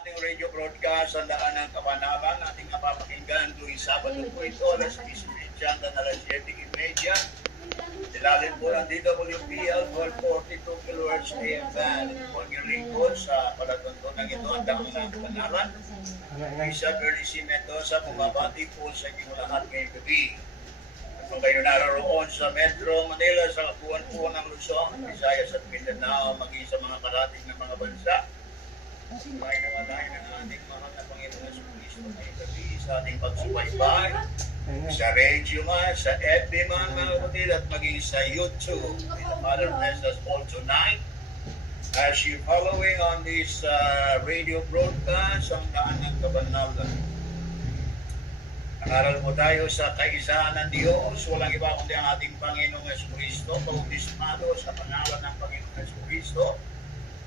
ating radio broadcast sa daan ng kapanalan. Ating napapakinggan tuwing Sabado po ito, alas 10:30 na alas 7:30. Ilalim po ng DWPL 1242 kHz AM band. Ito po ang lingkod sa palatuntunan ito ang daan ng kapanalan. Isa Bernice Mendoza, bumabati po sa inyong lahat ngayong gabi. Kung kayo naroon sa Metro Manila, sa kabuuan po ng Luzon, Visayas at Mindanao, maging sa mga karating ng mga bansa, may naman tayo ng ating mahal na Panginoon Jesucristo ngayong gabi sa ating pagsubaybay, sa radio man, sa FB man mga kapatid, at maging sa YouTube. May the Father bless us all tonight as you following on this radio broadcast ang daan ng kabanalan. Nag-aral po tayo sa kaisahan ng Diyos. Walang iba kundi ang ating Panginoong Jesucristo, bautismado sa pangalan ng Panginoong Jesucristo,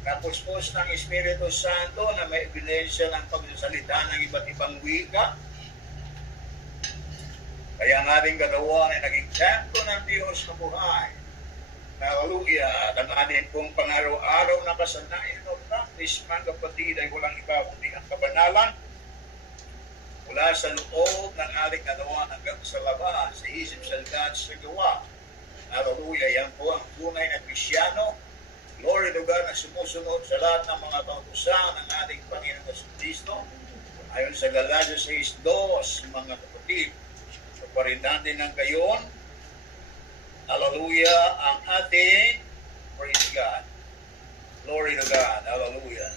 kapuspos ng Espiritu Santo na may ebidensya ng pagsasalita ng iba't ibang wika. Kaya ang ating katawan ay naging templo ng Diyos na buhay. Hallelujah! At ang ating pong pang-araw-araw na kasanayan o practice, mga kapatid, ay walang iba kundi ang kabanalan mula sa loob ng ating katawan hanggang sa labas, sa isip, sa ligat, sa gawa. Hallelujah! Yan po ang tunay na Kristyano. Glory to God na sumusunod sa lahat ng mga kautusan ng ating Panginoon Jesucristo. Ayon sa Galatia 6:2, mga kapatid, pagparin natin ng gayon, hallelujah, ang ating praise God. Glory to God. Hallelujah.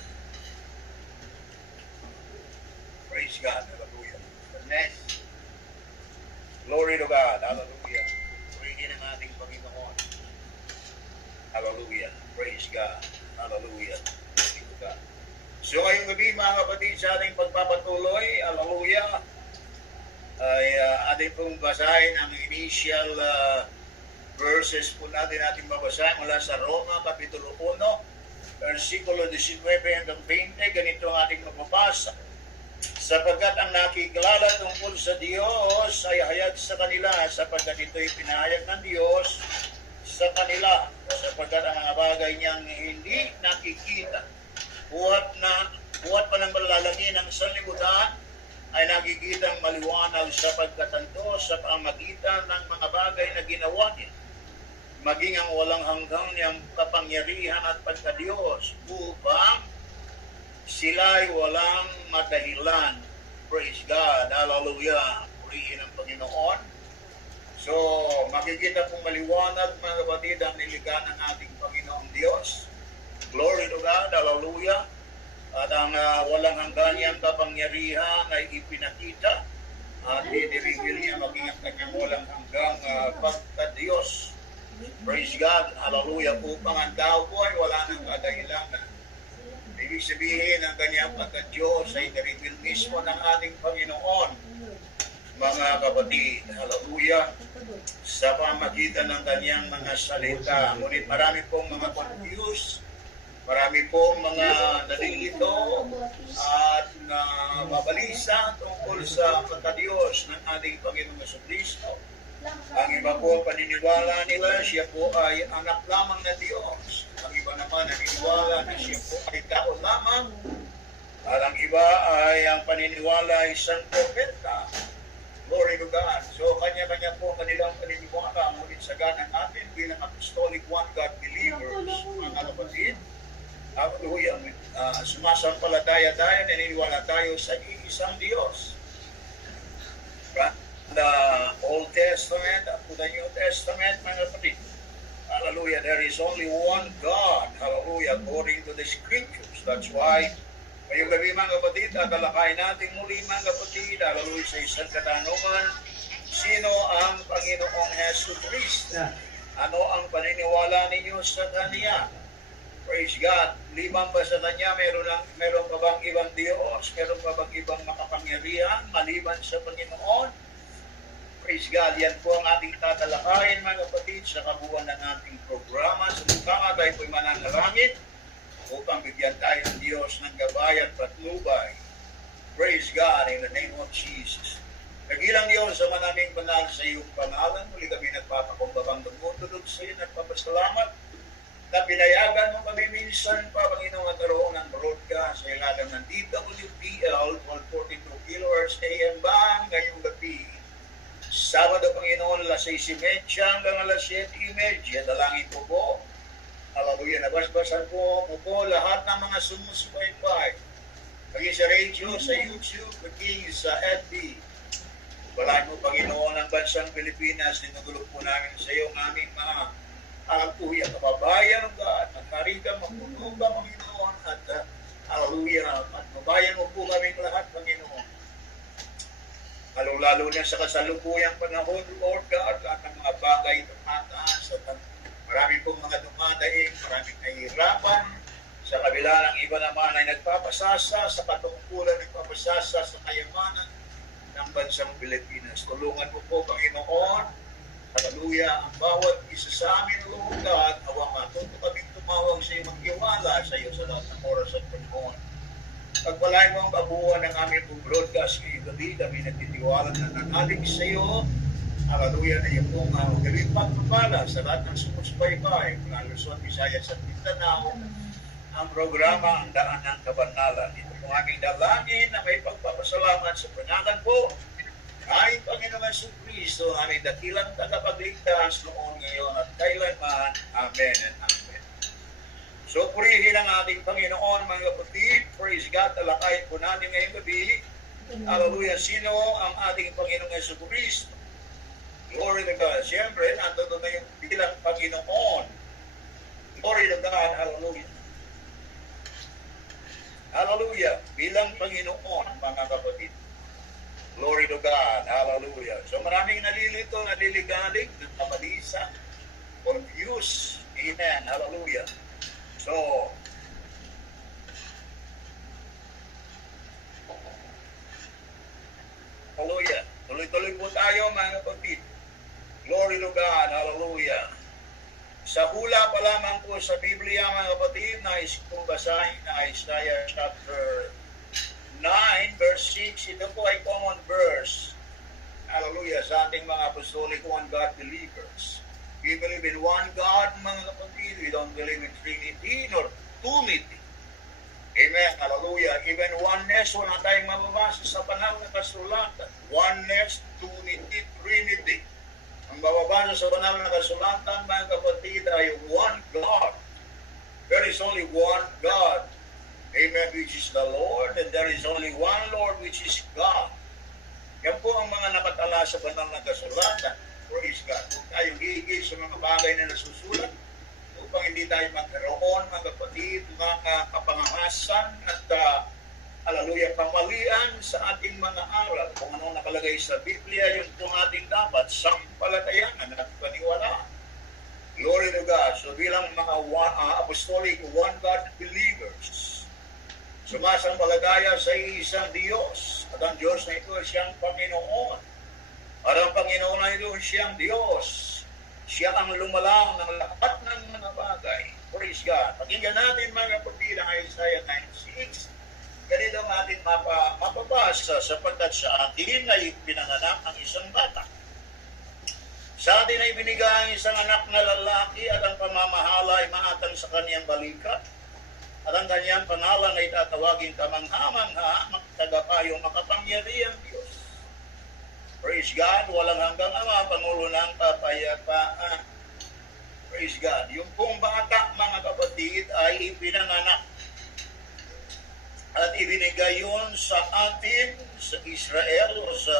Praise God. Hallelujah. Next. Glory to God. Hallelujah. Purihin ang ating Panginoon. Hallelujah. Praise God. Hallelujah. Glory to God. So ngayong gabi mga kapatid sa ating pagpapatuloy, hallelujah, ay ating pong basahin ang initial verses po natin babasahin mula sa Roma, Kapitulo 1, versikulo 19 hanggang 20. Ganito ang ating mababasa. Sapagkat ang nakikilala tungkol sa Diyos ay hayag sa kanila, sapagkat ito'y pinahayag ng Diyos sa kanila, sapagkat ang mga bagay niyang hindi nakikita, buhat pa ng malalangin ng sanlibutan, ay nakikitang maliwanag sapagkat ito sa pamagitan ng mga bagay na ginawa niya, maging ang walang hanggang niyang kapangyarihan at pagka-Diyos, upang sila'y walang madahilan. Praise God. Hallelujah. Purihin ang Panginoon. So, makikita pong maliwanag mga kapatid ang nilikha ng ating Panginoong Diyos. Glory to God. Hallelujah. At ang walang hanggan niyang kapangyarihan ay ipinakita at dinireveal niya maging ang kanyang walang hanggang pagka-Diyos. Praise God. Hallelujah. Upang ang tao po ay wala nang kadahilanan. Ibig sabihin, ang kanyang pagka-Diyos ay nireveal mismo ng ating Panginoon, mga kapatid. Hallelujah. Sa pamagitan ng kanyang mga salita. Ngunit marami pong mga confused, marami pong mga nalilito at mabalisa tungkol sa pagka-Diyos ng ating Panginoong Jesucristo. Ang iba po paniniwala nila, siya po ay anak lamang ng Diyos. Ang iba naman naniniwala na siya po ay tao lamang. At ang iba ay ang paniniwala ay isang propeta. Glory to God. So kanya-kanya po kanilang paniniwala. Ngunit sa ganang natin bilang apostolic one God believers, mga kapatid, hallelujah, sumasampalataya tayo, naniniwala tayo sa iisang Diyos. The Old Testament up to the New Testament, mga kapatid. Hallelujah, there is only one God. Hallelujah, according to the Scriptures. That's why, ngayong gabi mga kapatid, tatalakayin natin muli mga kapatid, hallelujah, sa isang katanungan, sino ang Panginoong Jesucristo? Ano ang paniniwala ninyo sa Kanya? Praise God. Limang ba sa Kanya, meron pa bang ibang Diyos? Meron pa bang ibang makapangyarihan maliban sa Panginoon? Praise God. Yan po ang ating tatalakayin mga kapatid sa kabuuan ng ating programa. Sa mukha tayo po'y mananalangin upang bigyan tayo ng Diyos ng gabay at patnubay. Praise God in the name of Jesus. Nagilang Diyos sa manaming banal sa iyong pangalan. Muli kami nagpapakumbabang lumutulog sa iyo. Nagpapasalamat na pinayagan mo kami minsan pa, Panginoon, magkaroon ng broadcast sa ilalim ng DWPL 1242 kHz AM band ngayong gabi. Sabado, Panginoon, alas 6:30 hanggang alas 7:30. Dalangin po po. Hallelujah. Nabasbasan po lahat ng mga sumusubaybay. Maging sa radio, sa YouTube, maging sa FB. Wala mo, Panginoon, ang bansang Pilipinas. Tinutulog po namin sa iyo ng aming mga hallelujah, kababayan, God. Magkarita, mapuno ka, Panginoon. At hallelujah, at mabayan mo po kami lahat, Panginoon. Lalo-lalo na sa kasalukuyang panahon, Lord God, lahat ng mga bagay tumataas at marami pong mga dumadaing, maraming nahihirapan. Sa kabila ng iba naman ay nagpapasasa sa katungkulan, nagpapasasa sa kayamanan ng bansang Pilipinas. Tulungan mo po, Panginoon. Hallelujah, ang bawat isa sa amin, Lord God, awang matuto kaming tumawag sa iyo, maghiwala sa iyo sa lahat ng oras at panahon. Pagpalain mo ang kabuuan ng aming broadcast ngayong gabi, kami nagtitiwala na nanalig sa iyo. Hallelujah, na yung pong gawing pagpapala sa lahat ng sumusubaybay, mula Luzon, Visayas at Mindanao, ang programa Ang Daan ng Kabanalan. Ito po aming dalangin na may pagpapasalamat sa pangalan po ay Panginoon Jesucristo, aming dakilang tagapagligtas noon, ngayon at kailanman. Amen and amen. So, purihin ang ating Panginoon, mga kapatid. Praise God. Talakayin po natin ngayong gabi. Hallelujah. Sino ang ating Panginoong Jesucristo? Glory to God. Siyempre, nandun na yung bilang Panginoon. Glory to God. Hallelujah. Hallelujah. Bilang Panginoon, mga kapatid. Glory to God. Hallelujah. So maraming nalilito, naliligalig, nagpapadisa, confused. Amen. Hallelujah. So, hallelujah. Tuloy-tuloy po tayo, mga kapatid. Glory to God. Hallelujah. Sa hula pa lamang po sa Biblia, mga kapatid, nais kong basahin na Isaiah chapter 9, verse 6. Ito po ay common verse. Hallelujah. Sa ating mga apostolic one God believers. We believe in one God, mga kapatid. We don't believe in Trinity nor Tunity. Amen. Hallelujah. Even oneness, wala tayong mababasa sa panahon ng kasulatan. Oneness, Tunity, Trinity. Ang bababasa sa banal na kasulatan, mga kapatid, ay one God. There is only one God. Amen, which is the Lord, and there is only one Lord, which is God. Yan po ang mga nakatala sa banal na kasulatan. Praise God. Kung tayo higil sa mga bagay na nasusulat, upang hindi tayo magkaroon, mga kapatid, mga kapangahasan at hallelujah, pamalian sa ating mga aral. Kung ano nakalagay sa Biblia, yun po ating dapat sampalatayanan at paniwalaan. Glory to God. So bilang mga apostolic one God believers, sumasampalataya sa isang Diyos. At ang Diyos na ito ay siyang Panginoon. At ang Panginoon na ito siyang Diyos. Siya ang lumalang ng lahat ng mga bagay. Praise God. Pakinggan natin, mga kapatid, ang Isaiah 9:6. Ganito ang ating mapabasa sapagkat sa atin ay pinanganak ang isang bata. Sa atin ay binigay ang isang anak na lalaki at ang pamamahala ay maatang sa kaniyang balikat. At ang kaniyang pangalan ay tatawagin kamangha-mangha, tagapayong makapangyarihang Diyos. Praise God. Walang hanggang Ama, Pangulo ng kapayapaan. Praise God. Yung pong bata, mga kapatid, ay ipinanganak at ibinigay yun sa atin, sa Israel, o sa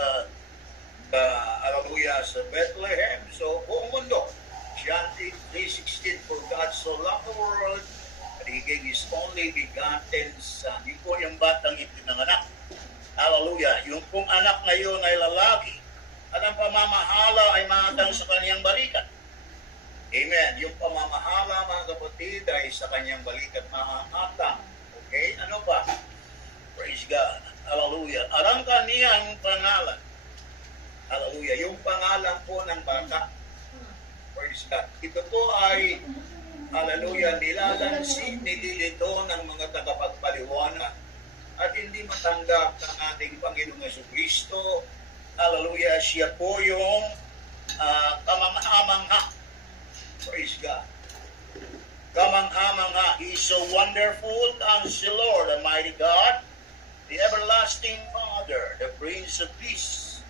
hallelujah, sa Bethlehem. So, buong mundo. John 3:16, for God so loved the world that He gave His only begotten Son. Yun po yung batang ipinanganak. Hallelujah. Yung pong anak ngayon ay lalaki at ang pamamahala ay maatang sa kaniyang balikat. Amen. Yung pamamahala, mga kapatid, ay sa kaniyang balikat maatang. Okay? Ano pa? Praise God. Hallelujah. At ang kaniyang pangalan. Hallelujah. Yung pangalan po ng bata. Praise God. Ito po ay, hallelujah, nilalansin, nililito ng mga tagapagpaliwanag at hindi matanggap ng ating Panginoong Jesucristo. Hallelujah. Siya po yung kamangha-mangha. Praise God. kamangha-mangha. He is so wonderful, Counselor, the mighty God, the everlasting Father, the Prince of Peace.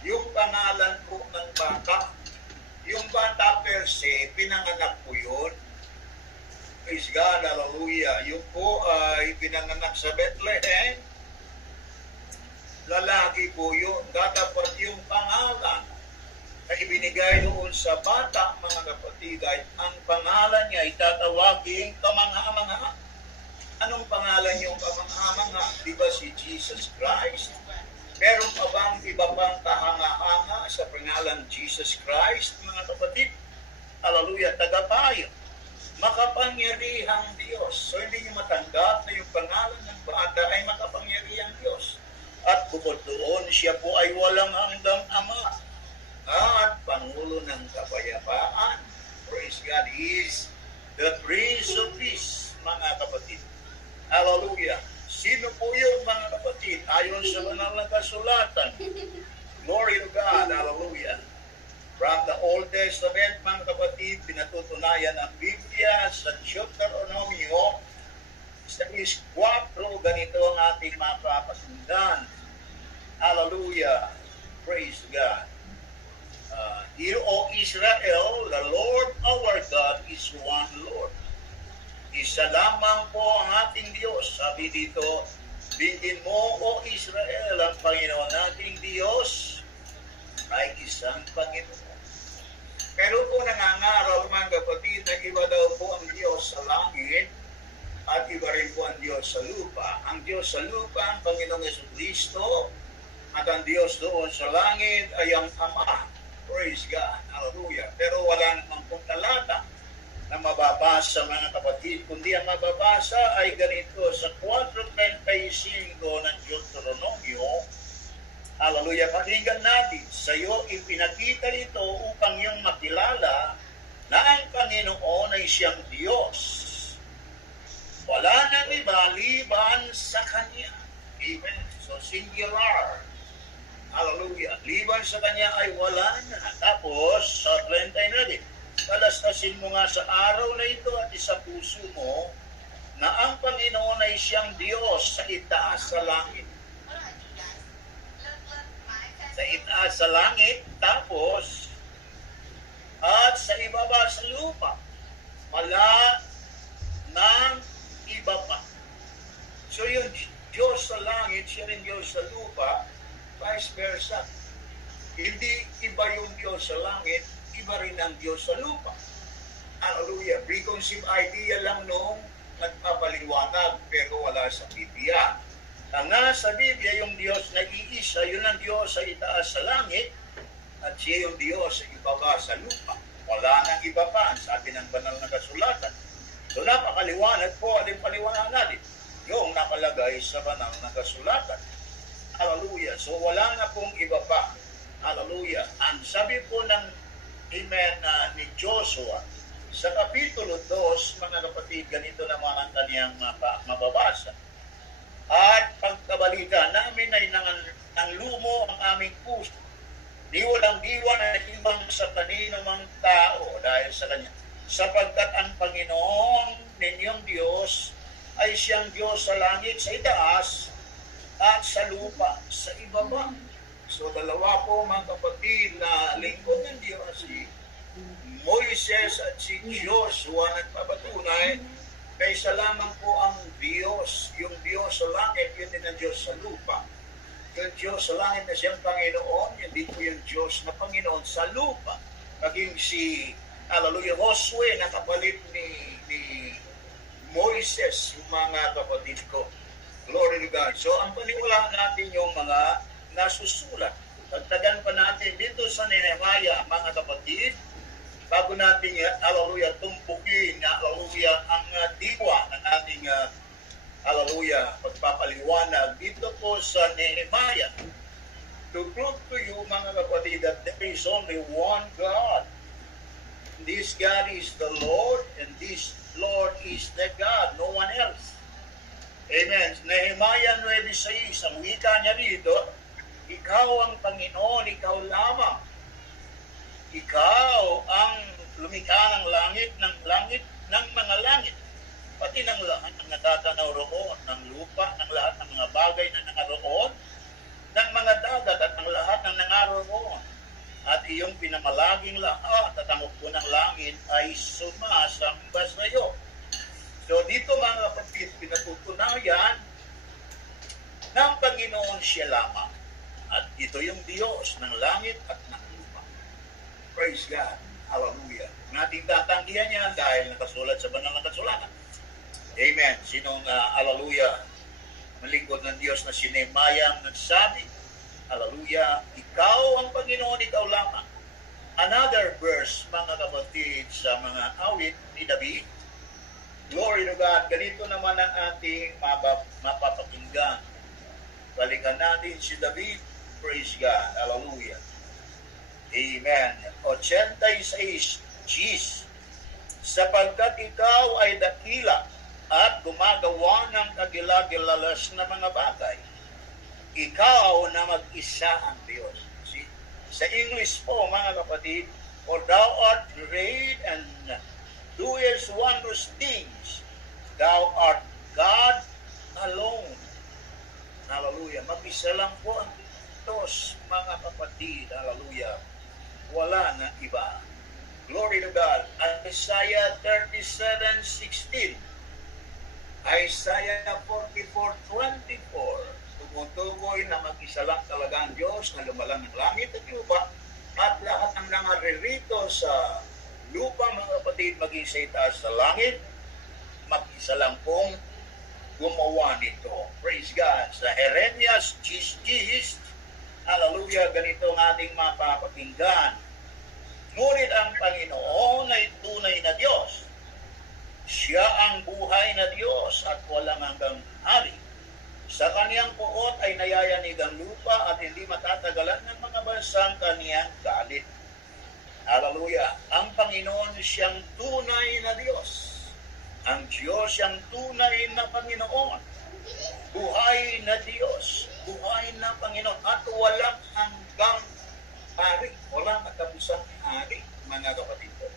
Yung pangalan po ng bata, yung bata per se, pinanganak po yun. Praise God, hallelujah. Yung po ay pinanganak sa Bethlehem. Lalaki po yun. Dapat yung pangalan na ibinigay doon sa bata, mga kapatid, ay ang pangalan niya ay tatawaging kamangha-mangha. Anong pangalan yung kamangha-mangha? Di ba si Jesus Christ? Meron pa bang iba pang kahanga-hanga sa pangalan Jesus Christ, mga kapatid? Hallelujah, tagapayo. Makapangyarihang Diyos. So hindi niyo matanggap na yung pangalan ng bata ay makapangyarihang Diyos. At bukod doon, siya po ay walang hanggang Ama at Pangulo ng Kapayapaan. Praise God, He is the Prince of Peace, mga kapatid. Hallelujah. Sino po yun, mga kapatid? Ayon sa banal na kasulatan. Glory to God. Hallelujah. From the Old Testament, mga kapatid, pinatutunayan ang Biblia sa Deuteronomio sa 4, ganito ang ating mapapasundan. Hallelujah. Praise God. Hear, O Israel, the Lord our God is one Lord. Isa lamang po ang ating Diyos. Sabi dito, bigin mo, O Israel, ang Panginoon nating Diyos ay isang Panginoon. Pero po nangangaral, mga kapatid, na iba daw po ang Diyos sa langit at iba rin po ang Diyos sa lupa. Ang Diyos sa lupa, ang Panginoong Jesucristo, at ang Diyos doon sa langit ay ang Ama. Praise God. Hallelujah. Pero wala namang pong talata na mababasa, mga kapatid, kundi ang mababasa ay ganito sa 4:35 ng Deuteronomio. Hallelujah. Pakinggan natin. Sa iyo ipinakita ito upang iyong makilala na ang Panginoon ay siyang Diyos. Wala nang iba liban sa Kanya. Amen. So singular. Hallelujah. Liban sa Kanya ay wala na. Tapos, sa 29, talastasin mo nga sa araw na ito at sa puso mo na ang Panginoon ay siyang Diyos sa itaas sa langit. Sa itaas sa langit, tapos, at sa ibaba sa lupa. Wala ng iba pa. So yung Diyos sa langit, siya rin Diyos sa lupa, vice versa. Hindi iba yung Diyos sa langit, iba rin ang Diyos sa lupa. Hallelujah. Preconceived idea lang nung nagpapaliwanag pero wala sa Biblia. Ang nasa Biblia, yung Diyos na iisa, yun ang Diyos sa itaas sa langit at siya yung Diyos sa ibaba sa lupa. Wala nang iba pa, sabi ng banal na kasulatan. So napakaliwanag po, alin paliwanag natin? Yung nakalagay sa banal na kasulatan. Hallelujah. So wala na pong iba pa. Hallelujah. Ang sabi po ng Amen ni Joshua, sa Kapitulo 2, mga kapatid, ganito naman ang kaniyang mababasa. At pagkabalita namin ay nang lumo ang aming puso. Di walang diwa na ibang sa kanino mang tao dahil sa Kanya. Sapagkat ang Panginoon ninyong Diyos ay siyang Diyos sa langit, sa itaas, at sa lupa, sa ibaba. So dalawa po, mga kapatid, na lingkod ng Diyos, si Moises at si Joshua, nagpapatunay kaysa lamang po ang Diyos, yung Diyos sa langit, yun din ang Diyos sa lupa. Yung Diyos sa langit na siyang Panginoon, yun din po yung Diyos na Panginoon sa lupa. Maging si, hallelujah, Josue, nakapalit ni Moises, yung mga kapatid ko. Glory to God. So, ang paniwalaan natin yung mga nasusulat. Tagtagan pa natin dito sa Nehemiah, mga kapatid, bago natin, hallelujah, tumpukin, hallelujah, ang diwa ng ating, hallelujah, pagpapaliwanag dito po sa Nehemiah. To prove to you, mga kapatid, that there is only one God. This God is the Lord, and this Lord is the God, no one else. Amen. Nehemiah 9:6, ang wika niya dito, ikaw ang Panginoon, ikaw lamang. Ikaw ang lumikha ng langit ng mga langit, pati ng lahat ng natatanaw roon, ng lupa, ng lahat ng mga bagay na nangaroon, ng mga dagat at ng lahat ng nangaroon. At iyong pinamalaging lahat at ang upo ng langit ay sumasamba sa iyo. So dito mga kapatid, pinatutunayan ng Panginoon siya lamang. At ito yung Diyos ng langit at ng lupa. Praise God. Hallelujah. Nating tatanggihan niya dahil nakasulat sa banal na kasulatan. Amen. Sinong hallelujah, malingkod ng Diyos na si Nehemiah ang nagsabi, hallelujah, ikaw ang Panginoon, ikaw lamang. Another verse, mga kapatid, sa mga awit ni David. Glory to God. Ganito naman ang ating mapapakinggan. Balikan natin si David. Praise God. Hallelujah. Amen. 86 Gis. Sapagkat ikaw ay dakila at gumagawa ng kagilagilalas na mga bagay. Ikaw na mag-isa ang Diyos. See? Sa English po, mga kapatid, for thou art great and doest wondrous things. Thou art God alone. Hallelujah. Mag-isa lang po ang Diyos, mga kapatid. Hallelujah. Wala na iba. Glory to God. Isaiah 37:16. Isaiah 44:24. Tumutukoy na mag-isa lang talaga ang Diyos na lumalang ng langit at lupa at lahat ng nangaririto sa lupa, mga kapatid, mag-isa itaas sa langit, mag-isa lang pong gumawa nito. Praise God. Sa Jeremias 10:10, hallelujah, ganito ang ating mapapakinggan. Ngunit ang Panginoon ay tunay na Diyos. Siya ang buhay na Diyos at walang hanggang hari. Sa kaniyang puot ay nayayanig ang lupa at hindi matatagalan ng mga bansang kaniyang galit. Hallelujah. Ang Panginoon siyang tunay na Diyos. Ang Diyos siyang tunay na Panginoon. Buhay na Diyos. Buhay na Panginoon. At walang hanggang hari. Walang katapusang hari, mga kapatid ko.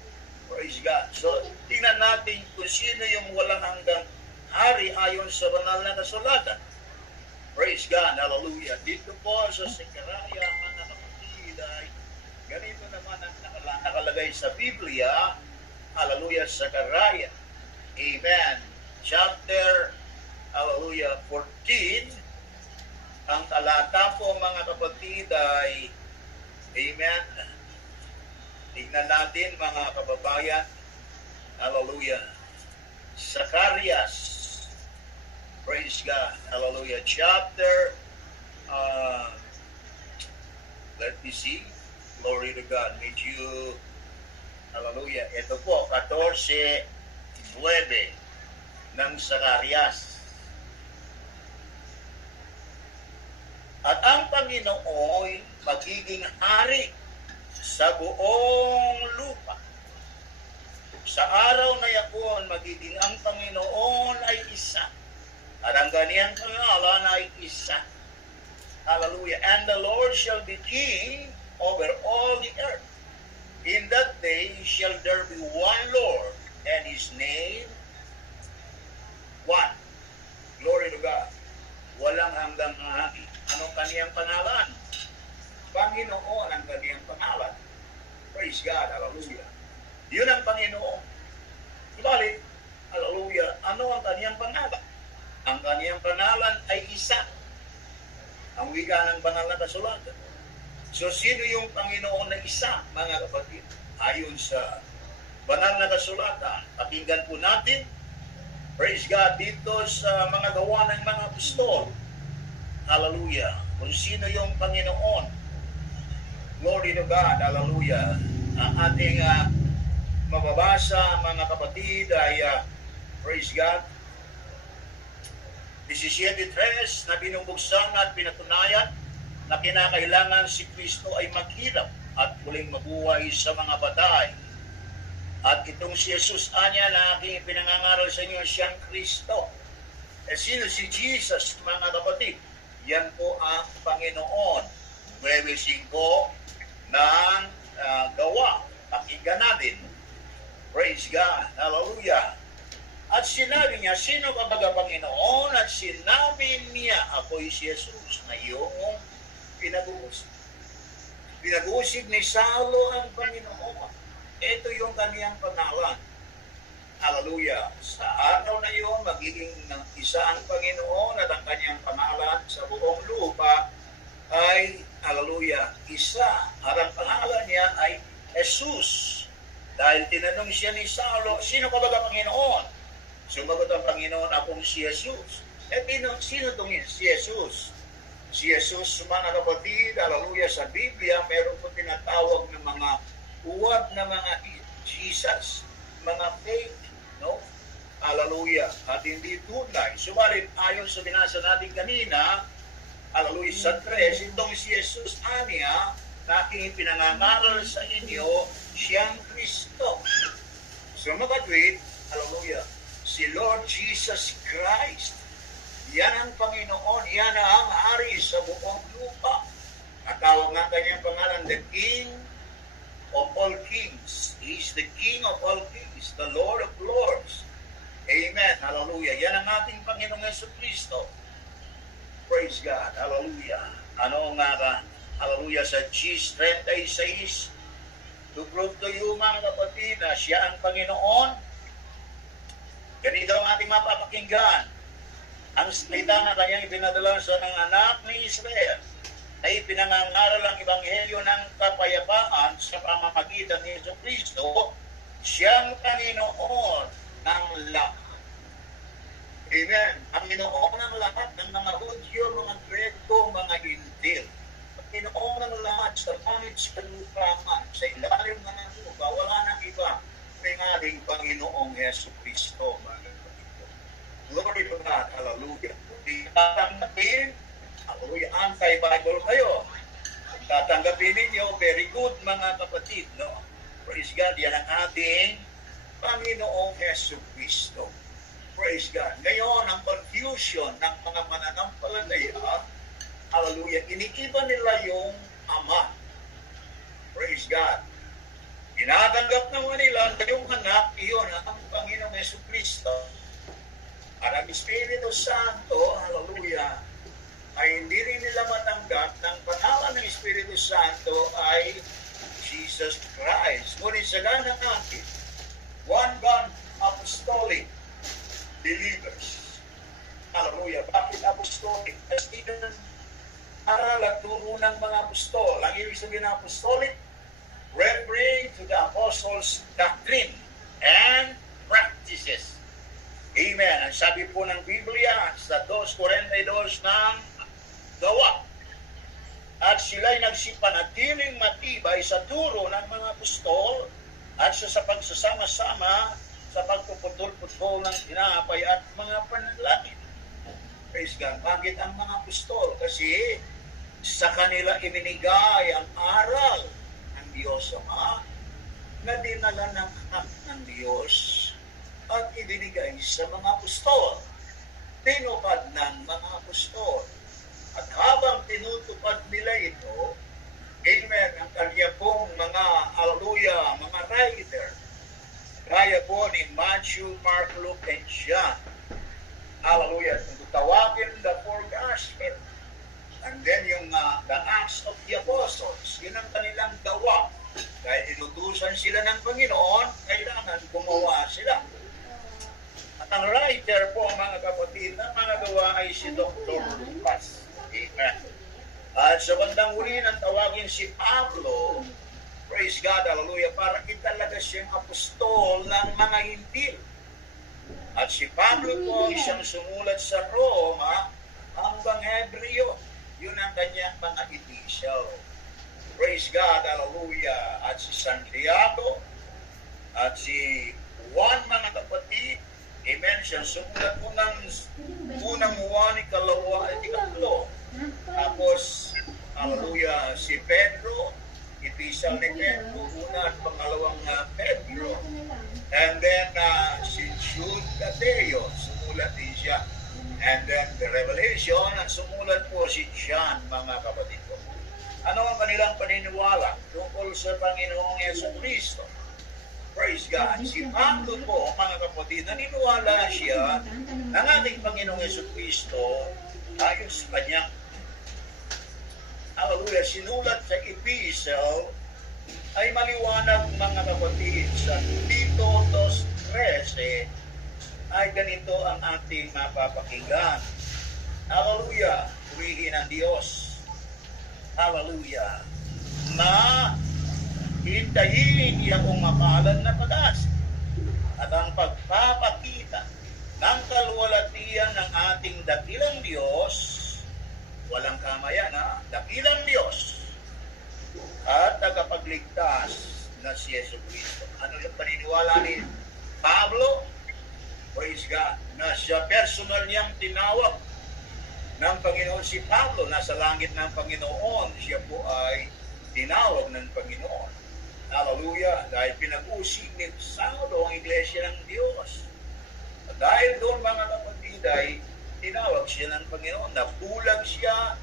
Praise God. So, tingnan natin kung sino yung walang hanggang hari ayon sa banal na kasulatan. Praise God. Hallelujah. Dito po sa Zechariah, mga kapatid, ay ganito naman ang nakalagay sa Biblia. Hallelujah. Zechariah. Amen. Chapter, hallelujah, 14. Ang talata po, mga kapatid, ay amen. Tignan natin, mga kababayan. Hallelujah. Zacharias. Praise God. Hallelujah. Chapter, let me see. Glory to God. Medyo, hallelujah. Ito po, 14:9 ng Zacharias. At ang Panginoon magiging hari sa buong lupa. Sa araw na yakon, magiging ang Panginoon ay isa. At ang ganiyang pangalan ay isa. Hallelujah. And the Lord shall be king over all the earth. In that day shall there be one Lord, and his name one. Glory to God. Walang hanggang hari. Anong kaniyang pangalan? Panginoon ang kaniyang pangalan. Praise God. Hallelujah. Yun ang Panginoon. Subalit, hallelujah, ano ang kaniyang pangalan? Ang kaniyang pangalan ay isa. Ang wika ng banal na kasulatan. So, sino yung Panginoon na isa, mga kapatid? Ayon sa banal na kasulatan, pakinggan po natin, praise God, dito sa mga gawa ng mga apostol. Hallelujah. Kung sino yung Panginoon. Glory to God. Hallelujah. Ang ating mababasa, mga kapatid, ay praise God. 17:3 na binubuksan at pinatunayan na kinakailangan si Kristo ay maghirap at muling mabuhay sa mga patay. At itong si Jesus anya na aking pinangangaral sa inyo, siyang Kristo. E sino si Jesus, mga kapatid? Yan po ang Panginoon. 9:5 ng gawa. Pakinggan natin. Praise God. Hallelujah. At sinabi niya, sino ka baga Panginoon? At sinabi niya, ako'y si Jesus na iyong pinag-uusig. Pinag-uusig ni Saulo ang Panginoon. Ito yung kaniyang pangalan. Hallelujah. Sa araw na iyon, magiging isa ang Panginoon at ang kanyang pangalan sa buong lupa ay, hallelujah, isa. At ang pangalan niya ay Jesus. Dahil tinanong siya ni Saulo, sino ka baga Panginoon? Sumagot ang Panginoon, akong si Jesus. Sino itong si Jesus? Si Jesus, mga kapatid, hallelujah, sa Biblia, meron po tinatawag ng mga uwab na mga Jesus, mga fake, no? Hallelujah. At hindi tunay. Subalit, ayon sa binasa natin kanina, hallelujah, sa 3, itong si Jesus, aniya, na ipinangangaral sa inyo, siyang Kristo. So mga kapatid, hallelujah, si Lord Jesus Christ, yan ang Panginoon, yan ang hari sa buong lupa. At tawag nga kanyang pangalan, the King of all kings. He is the King of all kings, the Lord of lords. Amen. Hallelujah. Yan ang ating Panginoong Jesucristo. Praise God. Hallelujah. Ano nga hallelujah, sa Gs 36, to prove to you, mga kapatid, na siya ang Panginoon. Ganito ang ating mapapakinggan. Ang salita na kanyang ipinadala sa ng anak ni Israel ay pinangangaral ang ebanghelyo ng kapayapaan sa pamamagitan ni Jesucristo, siyang Panginoon ng lahat. Amen. Ang Panginoon ng lahat ng mga Hudyo, mga Grego, mga Hintil. Panginoon ng lahat sa langit sa lupa, sa ilalim ng lupa, wala nang iba ng ating Panginoong Jesucristo, mga kapatid. Glory to God, hallelujah. Di tatanggapin, hallelujah, anti-Bible kayo. Tatanggapin ninyo, very good, mga kapatid, no? Praise God, yan ang ating Panginoong Jesucristo. Praise God. Ngayon, ang confusion ng mga mananampalataya, hallelujah, iniiba nila yung Ama. Praise God. Tinatanggap naman nila na yung anak, iyon ang Panginoong Jesucristo. At ang Espiritu Santo, hallelujah, ay hindi rin nila matanggap ng pangalan ng Espiritu Santo ay Jesus Christ. Ngunit sa ganang atin, one God apostolic believers. Hallelujah. Bakit apostolic? Kasi yun aral at turo ng mga apostol. Ang ibig sabihin ng apostolic, referring to the apostles' doctrine and practices. Amen. Ang sabi po ng Biblia sa 2:42 ng gawa. At sila'y nagsipanatiling matibay sa turo ng mga apostol at sa pagsasama-sama sa pagpuputol-putol ng tinapay at mga panalangin. Praise God. Bakit ang mga apostol? Kasi sa kanila ibinigay ang aral ng Diyos Ama na dinala ng anak ng Diyos at ibinigay sa mga apostol. Tinupad ng mga apostol. At habang tinutupad nila ito, amen, ang kanya pong mga, hallelujah, mga writer, gaya po ni Matthew, Mark, Luke, and John, hallelujah, tawagin the four gospels. And then yung the Acts of the Apostles, yun ang kanilang gawa. Dahil inutusan sila ng Panginoon, kailangan gumawa sila. At ang writer po, mga kapatid, ng mga gawa ay si Dr. Lucas. Amen. At sa bandang huli ng tawagin si Pablo, praise God, hallelujah, para italaga siyang apostol ng mga Hintil. At si Pablo po siyang sumulat sa Roma hanggang Hebreo. Yun ang kanyang mga initial. Praise God, hallelujah. At si Santiago, at si Juan, mga kapatid, amen, siyang sumulat po ng unang Juan, ikatlo. Tapos, hallelujah, si Pedro, epistle ni Pedro, una at pangalawang Pedro. And then, si Jude Tadeo, sumulat din siya. And then, the Revelation, at sumulat po si John, mga kapatid ko. Ano ang kanilang paniniwala tungkol sa Panginoong Jesucristo? Praise God. Si Pablo po, mga kapatid, naniniwala siya ng ating Panginoong Jesucristo ayon sa kanyang, hallelujah, sinulat sa epistle ay maliwanag, mga kapatid, sa Tito 2:13 ay ganito ang ating mapapakinggan. Hallelujah, purihin ang Diyos. Hallelujah. Na hintayin iyong mapalad na pag-asa at ang pagpapakita ng kaluwalhatian ng ating dakilang Diyos, walang kamayan ha, dakilang Diyos at tagapagligtas na si Jesucristo. Ano yung paniniwala ni Pablo? Praise God, na siya personal niyang tinawag ng Panginoon. Si Pablo nasa langit ng Panginoon, siya po ay tinawag ng Panginoon. Hallelujah, dahil pinag-usig ni Saulo ang iglesia ng Diyos. At dahil doon, mga kapatid, ay tinawag siya ng Panginoon. Nabulag siya,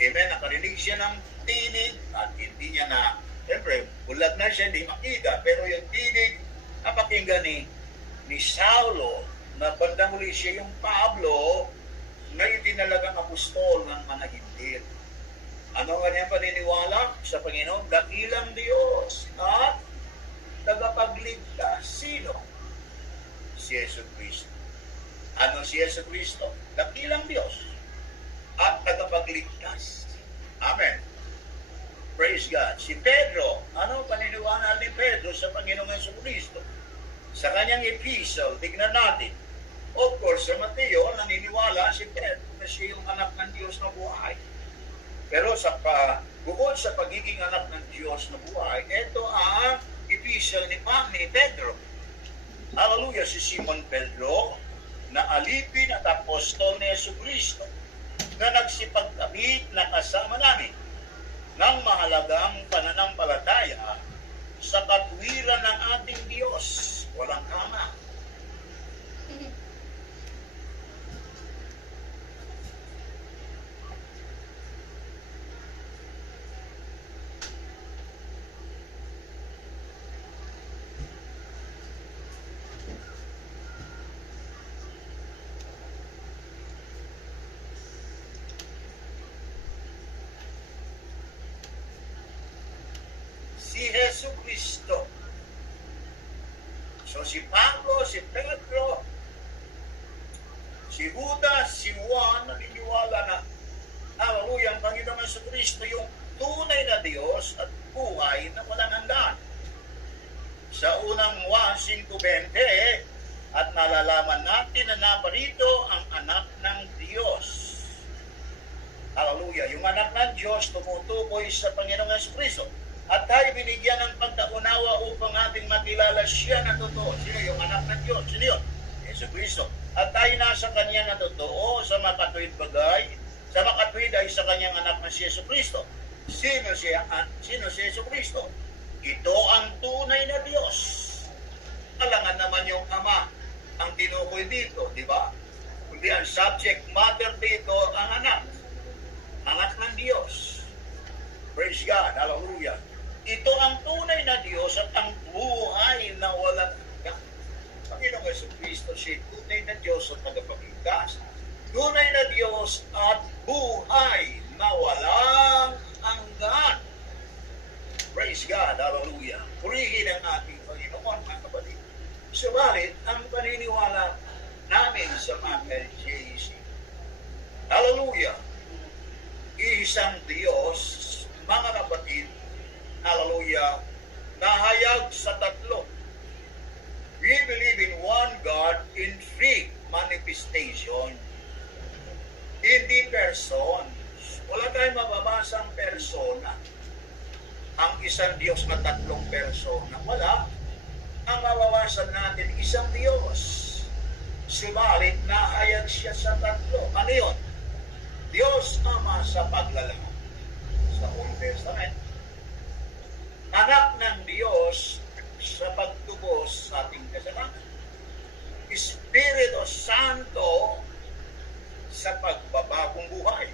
amen, nakarinig siya ng tinig, at hindi niya na, siyempre, bulag na siya, hindi makita, pero yung tinig, napakinggan ni Saulo, na bandang huli siya yung Pablo, na itinalagang apostol ng manahimdim. Ano ang kanyang paniniwala sa Panginoon? Dakilang Diyos at tagapagligtas. Sino? Si Jesucristo. Ano si Jesucristo? Dakilang Diyos at tagapagligtas. Amen. Praise God. Si Pedro, ano paniniwala ni Pedro sa Panginoong Jesucristo? Sa kanyang epistle, tignan natin. Of course, sa Mateo, naniniwala si Pedro na siya yung anak ng Diyos na buhay. Pero bukod sa pagiging anak ng Diyos na buhay, ito ang epistle ni Pedro. Hallelujah, si Simon Pedro, na alipin at apostol ni Jesucristo, na nagsipagkabit na kasama namin ng mahalagang pananampalataya sa katwiran ng ating Diyos. Walang kama. Si Jesucristo. So si Pablo, si Pedro, si Judas, si Juan, naniniwala na hallelujah, ang Panginoong Jesucristo yung tunay na Diyos at buhay na walang hanggan. Sa unang 1:5:20 at nalalaman natin na naparito ang anak ng Diyos. Hallelujah, yung anak ng Diyos tumutukoy sa Panginoong Jesucristo. At tayo binigyan ng pagkaunawa upang ating makilala siya na totoo. Sino yung anak ng Diyos? Sino yun? Jesucristo. At tayo nasa kanya na totoo sa makatuwid bagay. Sa makatuwid ay sa kanyang anak na si Jesucristo. Sino si Jesucristo? Ito ang tunay na Diyos. Alangan naman yung Ama ang tinukoy dito, di ba? Kundi ang subject matter dito ang anak. Anak ng Diyos. Praise God. Hallelujah. Ito ang tunay na Diyos at ang buhay na walang hanggan. Panginoong Jesucristo, siya tunay na Diyos at tagapagligtas. Tunay na Diyos at buhay na walang hanggan. Praise God. Hallelujah. Purihin ang ating Panginoon, mga kapatid. Subalit, ang paniniwala namin sa mga LJC. Hallelujah. Isang Diyos, mga kapatid, hallelujah, nahayag sa tatlo. We believe in one God in three manifestation. Hindi persons. Wala tayong mababasang persona. Ang isang Diyos na tatlong persona. Wala. Ang mababasan natin, isang Diyos. Subalit, nahayag siya sa tatlo. Ano yun? Diyos Ama sa paglalang. Sa Old Testament. Anak ng Diyos sa pagtubos sa ating kasalanan. Espiritu Santo sa pagbabagong buhay.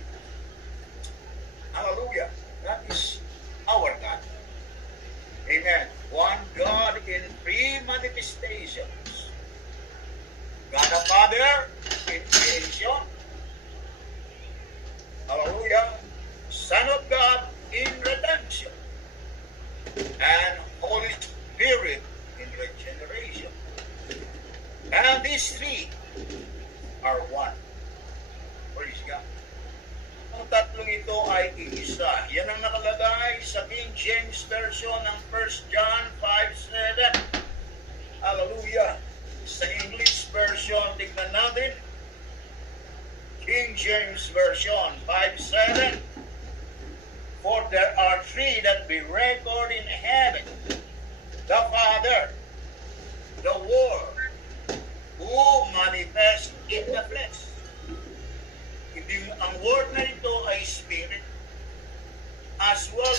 Hallelujah. That is our God. Amen. One God in three Son of God in redemption, and Holy Spirit in regeneration. And these three are one. Praise God. Ang tatlong ito ay isa. Yan ang nakalagay sa King James Version ng 1 John 5:7. Hallelujah. Sa English version, tignan natin. King James Version 5:7. For there are three that be recorded in heaven: the Father, the Word, who manifest in the flesh. Ang word na ito ay spirit, as well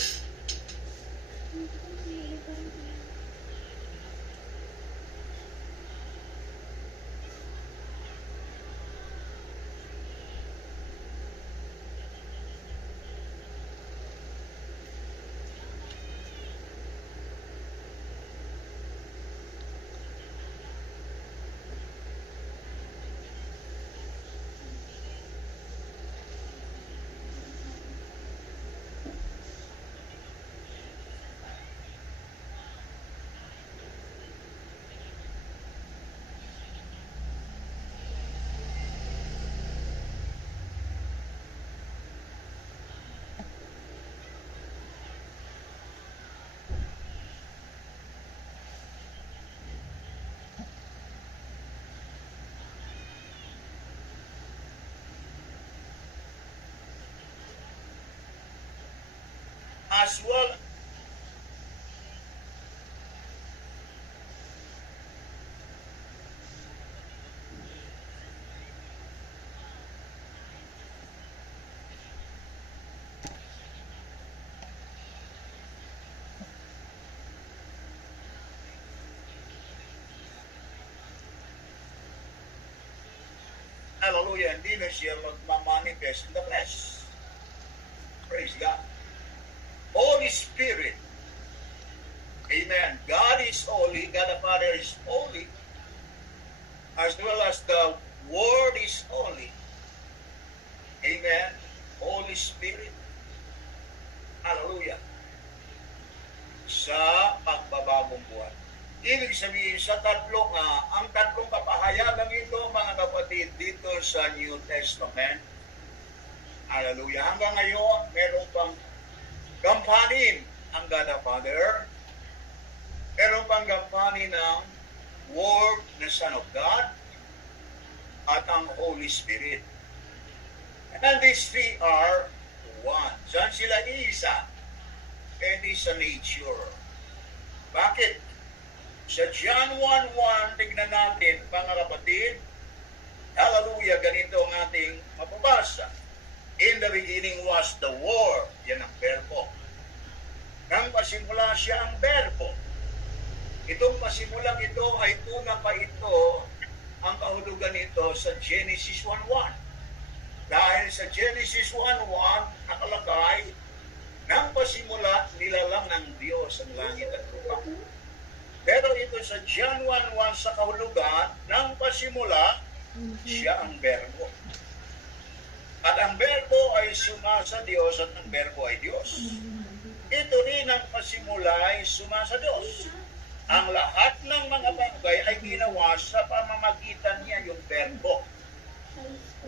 as well hallelujah, hindi na siya magmamanifest in the flesh. Praise God. Holy Spirit. Amen. God is holy. God the Father is holy. As well as the Word is holy. Amen. Holy Spirit. Hallelujah. Sa pagbabagong buwan. Ibig sabihin sa ang tatlong kapahayagan ito, mga kapatid, dito sa New Testament. Hallelujah. Hanggang ngayon, meron pang gampanin ang God the Father. Meron pang gampanin ng Word na Son of God at ang Holy Spirit. And these three are one. Saan sila isa? Pwede sa nature. Bakit? Sa John 1:1, tignan natin, mga kapatid, hallelujah, ganito ang ating mapabasa. In the beginning was the Word. Yan ang verbo. Nang pasimula siya ang verbo. Itong pasimulang ito ay una pa ito, ang kahulugan nito sa Genesis 1:1. Dahil sa Genesis 1:1, nakalagay, nang pasimula, nilalang ng Diyos ang langit at lupa. Pero ito sa John 1:1 sa kahulugan, nang pasimula, siya ang verbo. At ang verbo ay sumasa Diyos at ang verbo ay Diyos. Ito rin ang pasimula ay sumasa Diyos. Ang lahat ng mga bagay ay ginawa sa pamamagitan niya, yung verbo.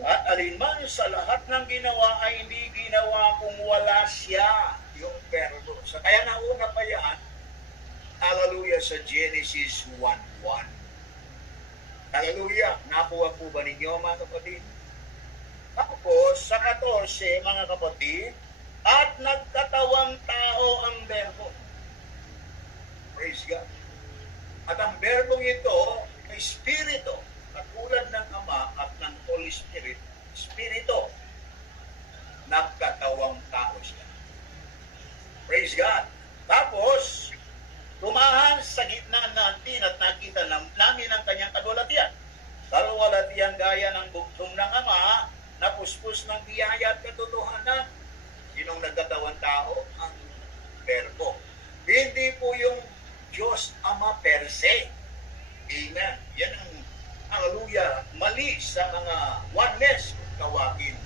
At alinman sa lahat ng ginawa ay hindi ginawa kung wala siya, yung verbo. So, kaya nauna pa yan, hallelujah, sa Genesis 1:1. Hallelujah. Nakuha po ba ninyo, mga kapatid? Tapos, sa 14, mga kapatid, at nagkatawang tao ang verbo. Praise God. At ang verbong ito ay Espiritu, katulad ng Ama at ng Holy Spirit, Espiritu. Nagkatawang tao siya. Praise God. Tapos, tumahan sa gitna natin at nakita namin ang kanyang kadwalatian. Kalwalatian gaya ng bugtong ng Ama, na puspos ng biyaya at katotohanan. Sinong nagkatawang tao? Ang verbo. Hindi po yung Diyos Ama per se. Amen. Yan ang, hallelujah, mali sa mga oneness tawagin.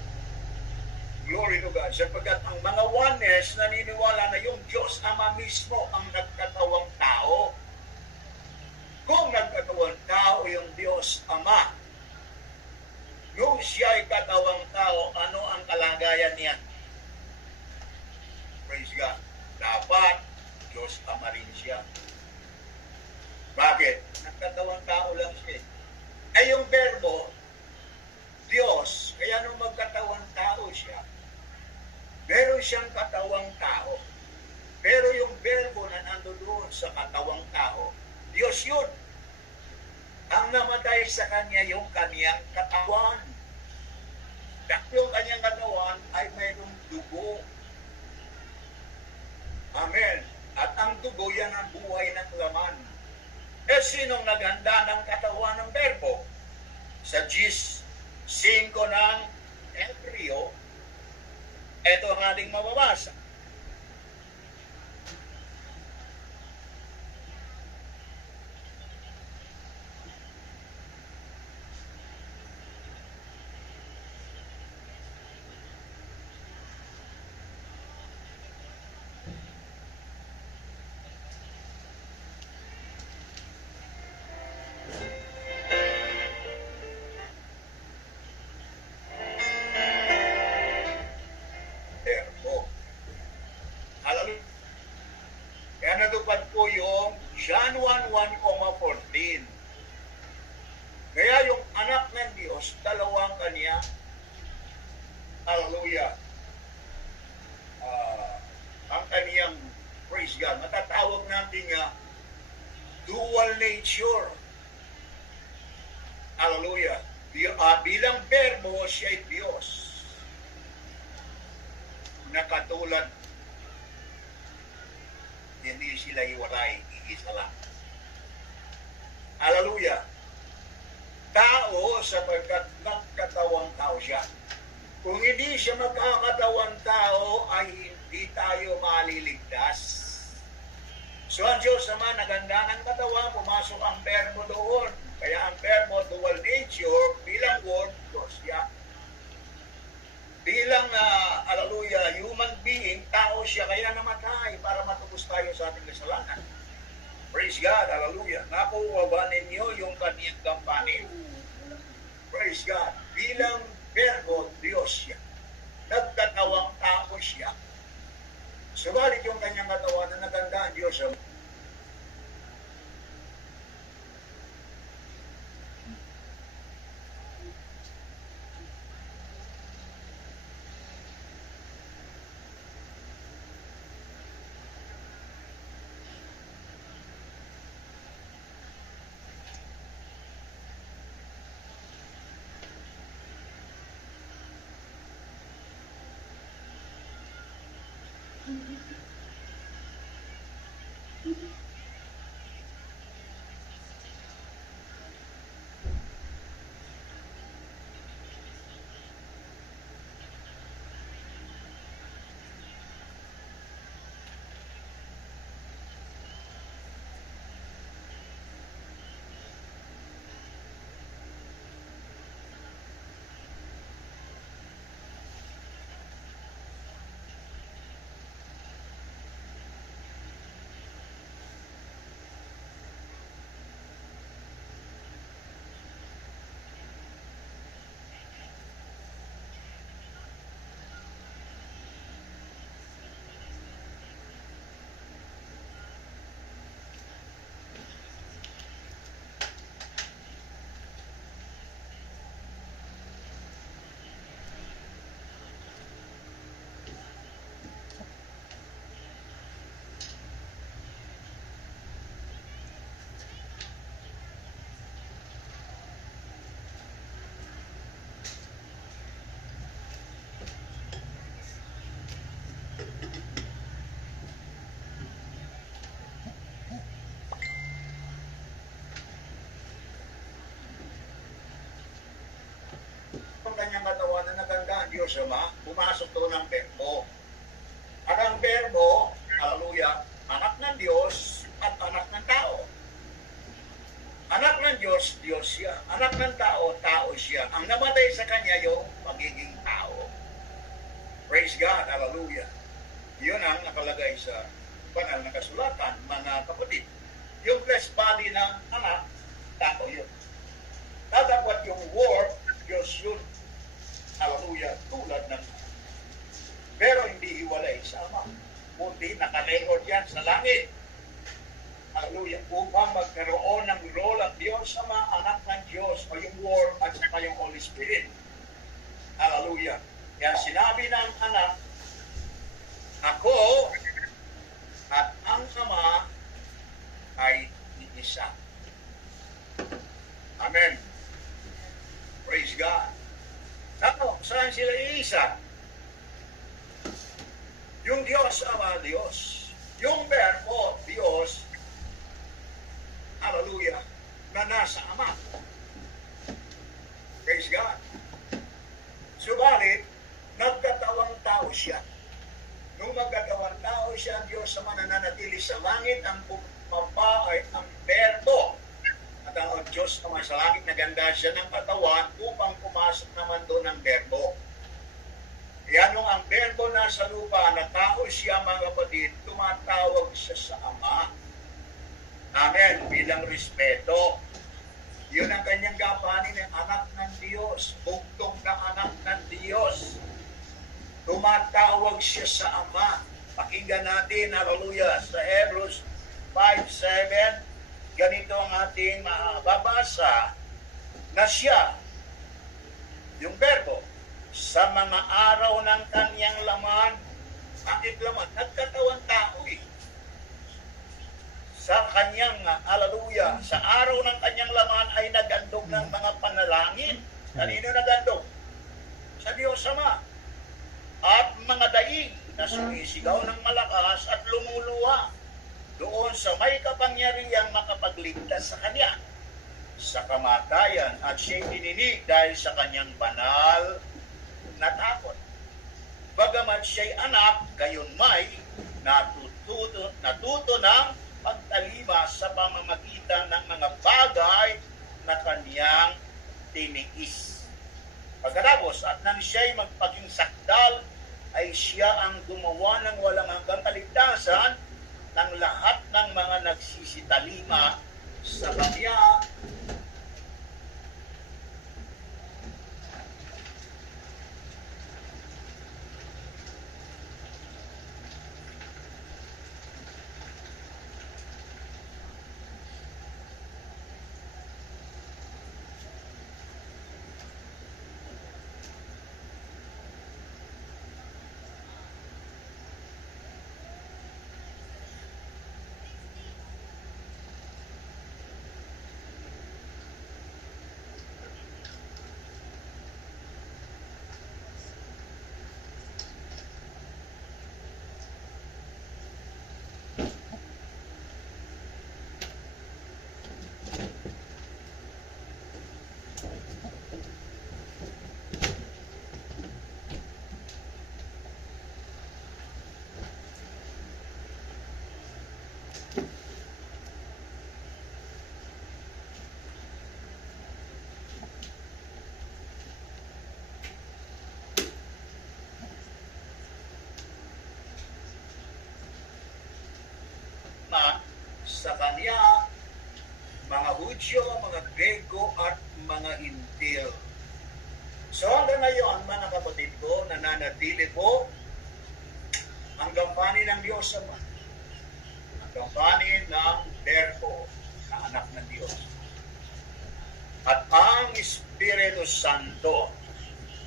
Glory to God. Sapagkat ang mga oneness naniniwala na yung Diyos Ama mismo ang nagkatawang tao. Kung nagkatawang tao yung Diyos Ama, yung siya ay katawang tao, ano ang kalagayan niya? Praise God. Dapat, Diyos Ama rin siya. Bakit? Nagkatawang tao lang siya. Ay yung verbo, Diyos, kaya nung magkatawang tao siya, meron siyang katawang tao. Pero yung verbo na nandoon sa katawang tao, Diyos yun. Ang namatay sa kanya yung kanyang katawan. Yung kanyang katawan ay mayroong dugo. Amen. At ang dugo yan ang buhay ng laman. Eh sinong naghanda ng katawan ng verbo? Sa Gis 5 ng Hebreo, ito ang ating mababasa. Natupad po yung John 1:1,14. Kaya yung anak ng Diyos, dalawang kanya, hallelujah, ang kaniyang, praise God, matatawag natin nga, dual nature. Hallelujah. Bilang verbo, siya ay Diyos. Nakatulad, hindi sila iwalay, iisa lang. Hallelujah. Tao sapagkat nagkatawang tao siya. Kung hindi siya magkakatawang tao, ay hindi tayo maliligtas. So ang Diyos naman, naganda ng katawan, pumasok ang verbo doon. Kaya ang verbo, dual nature, bilang word, Diyos siya. Bilang, hallelujah, human being, tao siya, kaya namatay para matubos tayo sa ating kasalanan. Praise God, hallelujah. Nakuha ba ninyo yung kaniyang kampanin? Praise God. Bilang verbo, Diyos siya. Nagkatawang tao siya. Subalit yung kanyang katawan na naganda ang Diyos. Kanyang katawan na naganda ang Diyos Ama, pumasok doon ang verbo. At ang verbo, hallelujah, anak ng Diyos at anak ng tao. Anak ng Diyos, Diyos siya. Anak ng tao, tao siya. Ang namatay sa kanya yung pagiging tao. Praise God. Hallelujah. Yun ang nakalagay sa banal na kasulatan, mga kapatid. Yung flesh body ng anak, tao yun. Tatapat yung war, Diyos yun. Hallelujah. Tulad ng pero hindi hiwalay sa Ama. Kundi nakarecord yan sa langit. Hallelujah. Upang magkaroon ng role at Diyos Ama, anak ng Diyos, o yung Word at saka yung Holy Spirit. Hallelujah. Kaya sinabi ng anak, ako at ang Ama ay iisa. Amen. Praise God. Ako, saan sila iisa? Yung Diyos Ama, Diyos. Yung Verbo, Diyos. Hallelujah. Na nasa Ama. Praise God. Subalit, nagkatawang tao siya. Nung magkatawang tao siya, ang Diyos Ama nananatili sa langit, ang bumaba ay ang Verbo. At ang Diyos Ama sa langit, naganda siya ng katawan upang pumasok naman doon ang Verbo. Yan nung ang Verbo nasa lupa, na tao siya, mga kapatid, tumatawag siya sa Ama. Amen. Bilang respeto. Yun ang kanyang gapanin ng anak ng Diyos. Bugtong na anak ng Diyos. Tumatawag siya sa Ama. Pakinggan natin, hallelujah, sa Hebrews 5:7. Ganito ang ating mababasa na siya, yung Verbo, sa mga araw ng kanyang laman, bakit laman? Nagkatawang tao eh. Sa kanyang, hallelujah, sa araw ng kanyang laman ay nagandog ng mga panalangin. Kanino nagandog? Sa Diyos Ama. At mga daig na sumisigaw ng malakas at lumuluha doon sa may kapangyarihang makapagligtas sa kanya sa kamatayan, at siya'y dininig dahil sa kanyang banal na takot. Bagamat siya'y anak, gayon may natuto ng pagtalima sa pamamagitan ng mga bagay na kaniyang tiniis. Pagkatapos, at nang siya'y magpaging sakdal, ay siya ang gumawa ng walang hanggang kaligtasan ng lahat ng mga nagsisitalima sa kanya. Sa kanya, mga Hudyo, mga Grego, at mga Hintil. So hanggang ngayon, mga kapatid ko, nananatili po ang gampanin ng Diyos Ama, ang gampanin ng Verbo na anak ng Diyos, at ang Espiritu Santo.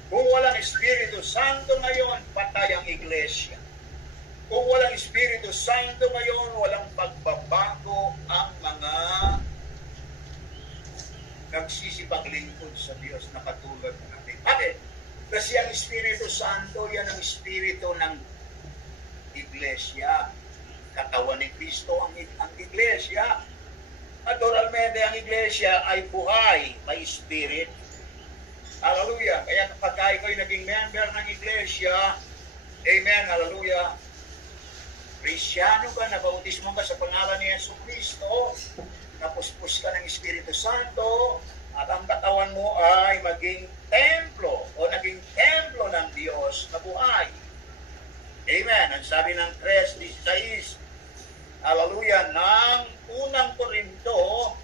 Kung walang Espiritu Santo ngayon, patay ang iglesia. Kung walang Espiritu Santo ngayon, walang pagbabago ang mga nagsisipaglingkod sa Diyos na katulad natin. Bakit? Kasi ang Espiritu Santo, yan ang Espiritu ng Iglesia. Katawan ni Kristo ang Iglesia. Naturalmente, ang Iglesia ay buhay, may Spirit. Hallelujah. Kaya kapag ikaw naging member ng Iglesia, amen, hallelujah, Kristyano ka, nabautismo ka sa pangalan ni Yesu Kristo, napuspos ka ng Espiritu Santo, at ang katawan mo ay maging templo o naging templo ng Diyos na buhay. Amen. Ang sabi ng 3:16, hallelujah, ng unang Korinto,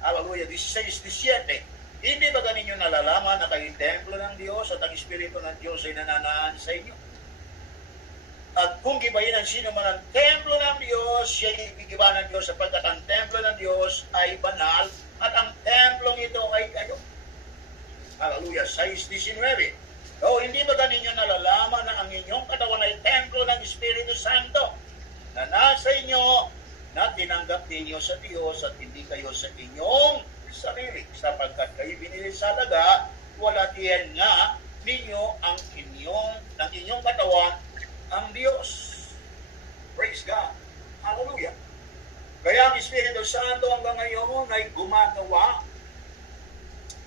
hallelujah, 16:17. Hindi ba ganinyo nalalaman na kayo'y templo ng Diyos at ang Espiritu ng Diyos ay nananaan sa inyo? At kung gibayin ang sino man ang templo ng Diyos, siya'y gigiba ng Diyos sapagkat ang templo ng Diyos ay banal at ang templong ito ay kayo. Hallelujah, 6:19. So, hindi ba ganinyo nalalaman na ang inyong katawan ay templo ng Espiritu Santo na nasa inyo na tinanggap ninyo sa Diyos at hindi kayo sa inyong sarili sapagkat kayo binili sa daga, wala diyan nga ninyo ang inyong katawan ang Diyos. Praise God. Hallelujah. Kaya ang Espiritu Santo hanggang ngayon ay gumagawa.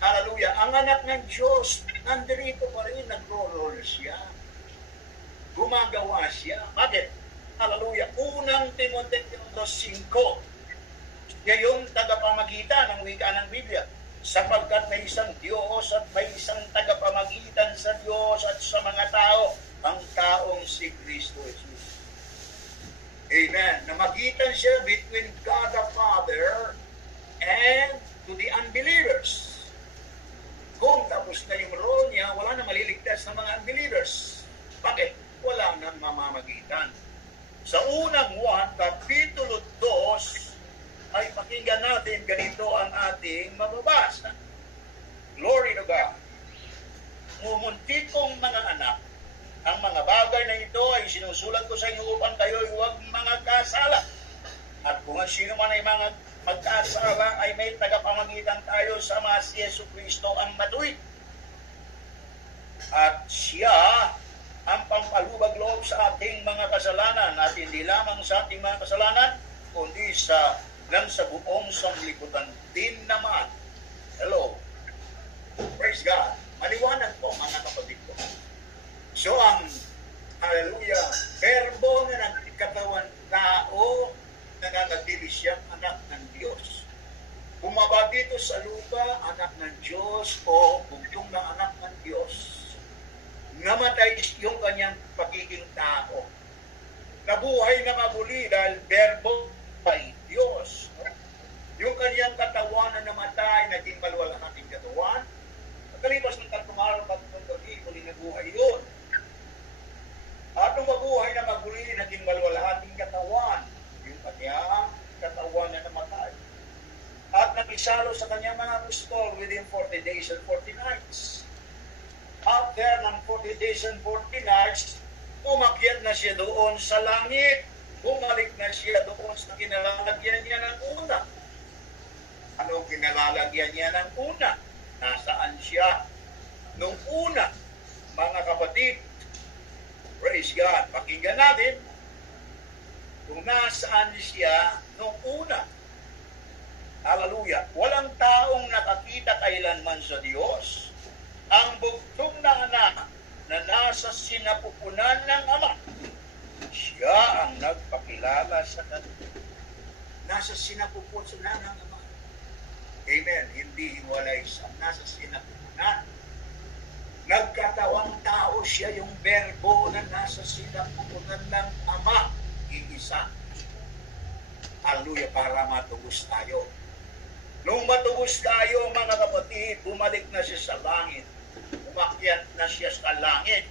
Hallelujah. Ang anak ng Diyos, nandirito pa rin, nagro-roll siya. Gumagawa siya. Bakit? Hallelujah. Unang Timoteo 2:5. Siya yung tagapamagitan ng wika ng Biblia. Sapagkat may isang Diyos at may isang tagapamagitan sa Diyos at sa mga tao, ang taong si Kristo Jesus. Amen. Namagitan siya between God the Father and to the unbelievers. Kung tapos na yung role niya, wala na maliligtas ng mga unbelievers. Bakit? Wala nang mamamagitan. Sa unang 1, Kapitulo 2, ay pakinggan natin, ganito ang ating mababasa. Glory to God. Mumunti kong mga anak, ang mga bagay na ito ay sinusulat ko sa inyo upang kayo huwag mga kasala. At kung ang sino man ay mga magkasala, ay may tagapamagitan tayo sa mga si Yesu Kristo ang matuwid. At siya ang pampalubag loob sa ating mga kasalanan at hindi lamang sa ating mga kasalanan, kundi sa buong sanglibutan din naman. Hello. Praise God. Maliwanag po mga kapatid ko. So ang hallelujah, verbo na nagkatawan tao, nananatili siyang anak ng Diyos. Bumaba dito sa lupa, anak ng Diyos o bugtong na anak ng Diyos. Namatay yung kanyang pagiging tao. Nabuhay na mabuli dahil verbo ay Diyos. Yung kanyang katawan na namatay, naging maluwalhating katawan. Pagkalipas ng 3 araw, 3 gabi, muli nabuhay yun. At nung mabuhay na maguli, naging maluwalhating katawan. Yung kanyang katawan na namatay. At nagisalo sa kanyang mga apostol within 40 days and 40 nights. After ng 40 days and 40 nights, umakyat na siya doon sa langit. Bumalik na siya doon sa kinalalagyan niya ng una. Anong kinalalagyan niya ng una? Nasaan siya? Nung una, mga kapatid, praise God, pakinggan natin kung nasaan siya nung una. Hallelujah. Walang taong nakakita kailanman sa Diyos. Ang bugtong na anak na nasa sinapupunan ng Ama, siya ang nagpakilala sa kanila. Nasa sinapupunan ng Ama. Amen. Hindi hiwalay sa nasa sinapupunan. Nagkatawang tao siya, yung verbo na nasa sinapupunan ng Ama. Iisa. Hallelujah, para matubos tayo. Nung matubos tayo, mga kapatid, bumalik na siya sa langit. Umakyat na siya sa langit.